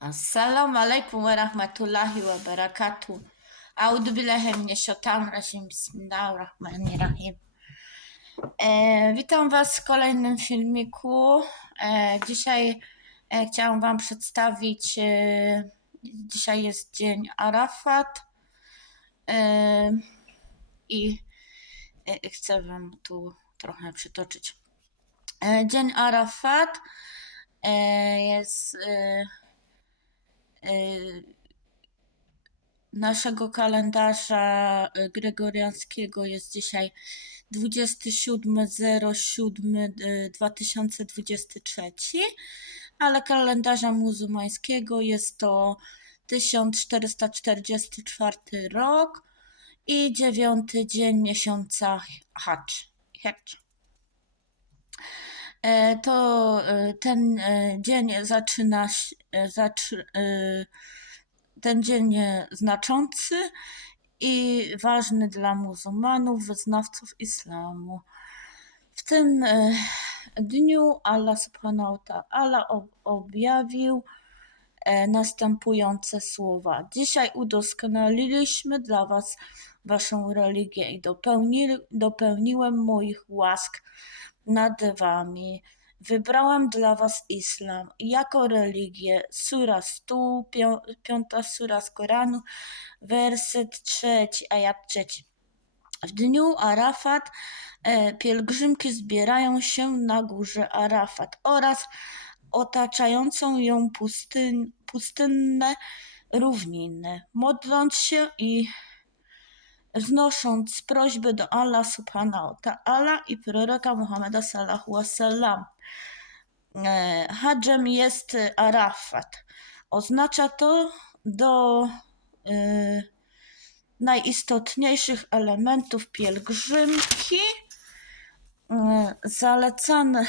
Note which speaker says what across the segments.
Speaker 1: Assalamu alaikum wa rahmatullahi wa barakatuh. A'udhu billahi minash shaitanir rajim. Bismillahir rahmanir rahim. E, witam Was w kolejnym filmiku. E, dzisiaj e, chciałam Wam przedstawić. E, dzisiaj jest dzień Arafat. E, I e, chcę Wam tu trochę przytoczyć. E, dzień Arafat e, jest. E, naszego kalendarza y, gregoriańskiego jest dzisiaj 27.07.2023, ale kalendarza muzułmańskiego jest to 1444 rok i dziewiąty dzień miesiąca Hacz. Hacz. E, to e, ten e, dzień zaczyna się, ten dzień znaczący i ważny dla muzułmanów, wyznawców islamu. W tym dniu Allah subhanahu wa ta'ala ob- objawił następujące słowa. Dzisiaj udoskonaliliśmy dla was waszą religię i dopełni, dopełniłem moich łask nad wami. Wybrałam dla was islam jako religię. Sura 100, pią- piąta sura z Koranu, werset trzeci, ajat trzeci. W dniu Arafat e, pielgrzymki zbierają się na górze Arafat oraz otaczającą ją pustyn, pustynne równiny, modląc się i wznosząc prośby do Allah subhanahu ta'ala i proroka Muhammada sallahu wasallam. E, Hadżem jest Arafat. Oznacza to do e, najistotniejszych elementów pielgrzymki e, zalecane,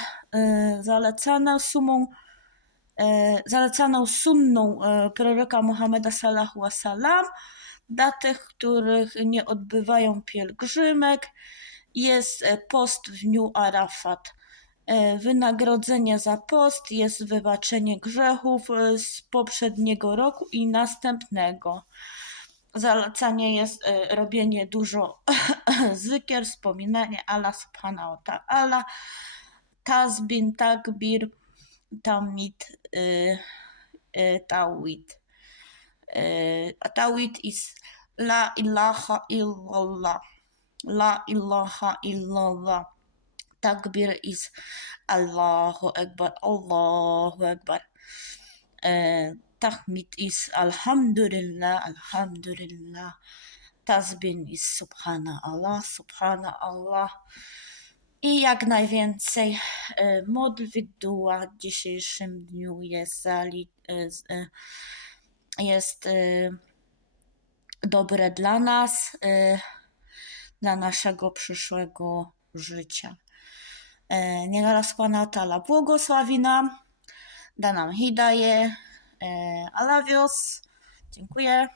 Speaker 1: zalecane sumą zalecaną sunną proroka Muhammada sallahu wasallam dla tych, których nie odbywają pielgrzymek, jest e, post w dniu Arafat. E, Wynagrodzenie za post jest wybaczenie grzechów e, z poprzedniego roku i następnego. Zalecanie jest robienie dużo zykier, wspominanie Allah subhanahu ta'ala, tazbin, takbir, tamid, e, e, tawid. Uh, Tawhid is La ilaha illallah. La ilaha illallah. Takbir is Allahu Akbar. Allahu Akbar. Uh, Tahmid is Alhamdulillah. Alhamdulillah. Tazbin is Subhanallah. Subhanallah. I jak najwięcej e, dzisiejszym dniu jest, zali, e, e, jest e, dobre dla nas, e, dla naszego przyszłego życia. E, Niech subhanahu wa ta'ala błogosławi nam, da nam hidaje. Alawios. Dziękuję.